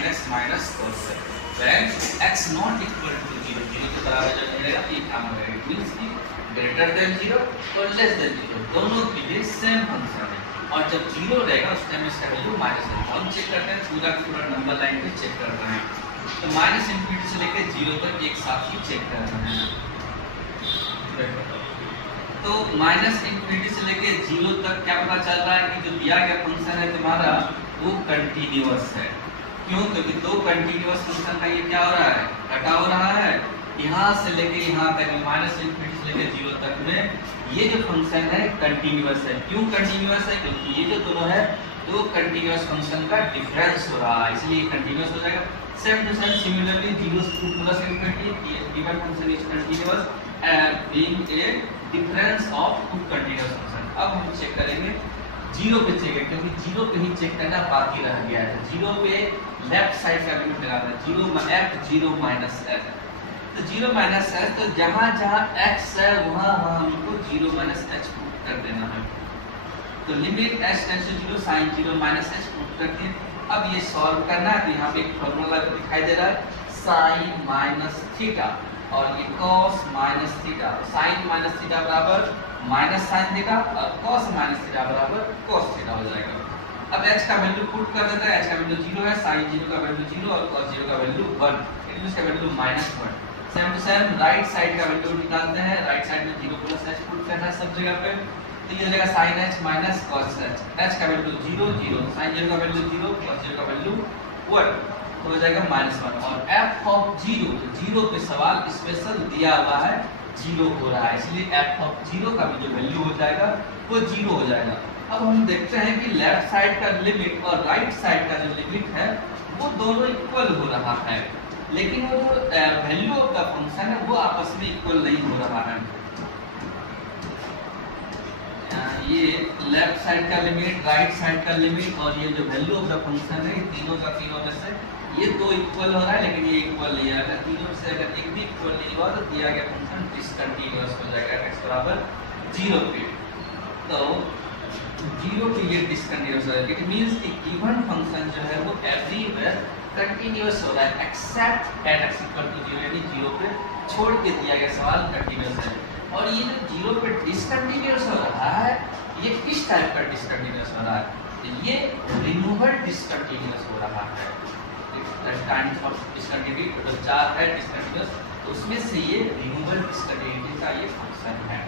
sin x minus cos x when x not equal to 0 0 के बराबर जब मिलेगा तो ये काम होगा इट मींस कि ग्रेटर देन 0 और लेस देन 0 दोनों के लिए सेम फंक्शन है और जब 0 रहेगा उस टाइम इसका वैल्यू माइनस रहेगा। हम चेक करते हैं पूरा का पूरा नंबर लाइन पे चेक कर रहे हैं तो माइनस इंफिनिटी से लेकर 0 तक एक साथ ही चेक कर रहे हैं। तो माइनस इंफिनिटी से लेके 0 तक क्या पता चल रहा है कि जो दिया गया फंक्शन है तुम्हारा वो कंटीन्यूअस है। क्यों? क्योंकि दो कंटीन्यूअस फंक्शन का ये क्या हो रहा है, घटा हो रहा है। यहाँ से लेके यहाँ तक माइनस इंफिनिटी से लेके 0 तक में ये जो फंक्शन है कंटीन्यूअस है। क्यों कंटीन्यूअस है? क्योंकि ये जो दोनों है दो कंटीन्यूअस फंक्शन का डिफरेंस हो रहा है इसलिए कंटीन्यूअस हो जाएगा। Same to same similarly 0 to plus infinity given function is continuous being a difference of two continuous function। अब हम चेक करेंगे 0 पे चेक है क्योंकि 0 पे ही चेक करना बाकी रह गया है। 0 पे लेफ्ट साइड का लिमिट लगाना है 0 f 0 minus f तो 0 minus h तो जहां जहां x है वहां वहां हमको 0 minus h पुट कर देना है। तो limit h tends to 0 sin 0 minus h put करके अब ये सॉल्व करना है तो यहाँ पे एक फॉर्मूला दिखाई दे रहा है sin माइनस थीटा और ये cos minus theta. sin minus theta बराबर माइनस sin थीटा और cos माइनस थीटा बराबर cos थीटा हो जाएगा। अब h का वैल्यू पुट कर देते हैं। h का वैल्यू 0 है, sin 0 का वैल्यू 0 और cos 0 का वैल्यू 1 इट मींस का value -1। Same to same right side का वैल्यू निकालते हैं। राइट साइड में 0 प्लस h पुट करना है सब जगह पे तो ये हो जाएगा sin h minus cos h। h का वैल्यू 0 0 sin 0 का वैल्यू 0 cos 0 का वैल्यू 1 तो हो जाएगा -1 और f of 0 पे सवाल स्पेशल दिया हुआ है 0 हो रहा है इसलिए f of 0 का भी जो वैल्यू हो जाएगा वो 0 हो जाएगा। अब हम देखते हैं कि लेफ्ट साइड का लिमिट और राइट साइड का जो लिमिट है वो दोनों इक्वल हो रहा है लेकिन वो जो वैल्यू ऑफ द फंक्शन है वो आपस में इक्वल नहीं हो रहा है। ये लेफ्ट साइड का लिमिट राइट साइड का लिमिट और ये जो वैल्यू ऑफ द फंक्शन है तीनों का तीनों में से ये दो इक्वल हो रहा है लेकिन ये इक्वल नहीं है। अगर तीनों से अगर एक भी इक्वल नहीं हुआ तो दिया गया फंक्शन डिसकंटीन्यूअस हो जाएगा x बराबर 0 पे। तो 0 के लिए डिसकंटीन्यूअस हो जाएगा। इट मींस कि गिवन फंक्शन जो है वो एवरीवेयर कंटीन्यूअस हो रहा है except at x equal to 0 यानी 0 पे छोड़ के दिया गया सवाल कंटीन्यूअस है। और ये जो 0 पे डिसकंटीन्यूअस हो रहा है ये किस टाइप का डिसकंटीन्यूअस हो रहा है? तो ये रिमूवल डिसकंटीन्यूअस हो रहा है। काइंड ऑफ डिसकंटीन्यूटी तो 4 है डिसकंटीन्यूअस तो उसमें से ये रिमूवल डिसकंटीन्यूटी का ये फंक्शन है।